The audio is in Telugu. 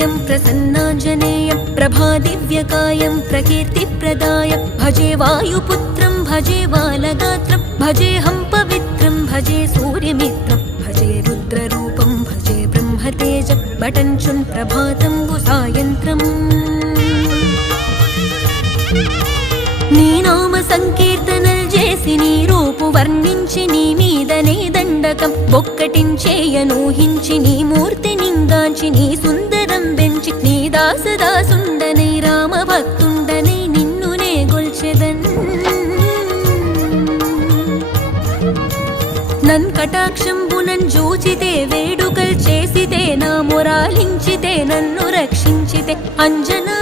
प्रमेयं प्रसन्नाञ्जनेयं प्रभादिव्यकायं प्रकीर्तिप्रदायं भजे वायुपुत्रं भजे बालगात्रं भजेऽहं पवित्रं भजे सूर्यमित्रं भजे रुद्ररूपं भजे ब्रह्मतेजं बटञ्चुन् प्रभातं सायन्त्रम् నీ నామ సంకీర్తనలు చేసి నీ రూపు వర్ణించి నీ మీదనే దండకం ఒక్కటించేయనూహించి నీ మూర్తి నింగాంచి నీ సుందరం పెంచి నీ దాసదాసుండనై రామభక్తుండనై నిన్నునే గొల్చెదన్ నన్ కటాక్షంబునన్ జూచితే వేడుకల్ చేసితే నా మొరాలించితే నన్ను రక్షించితే అంజనా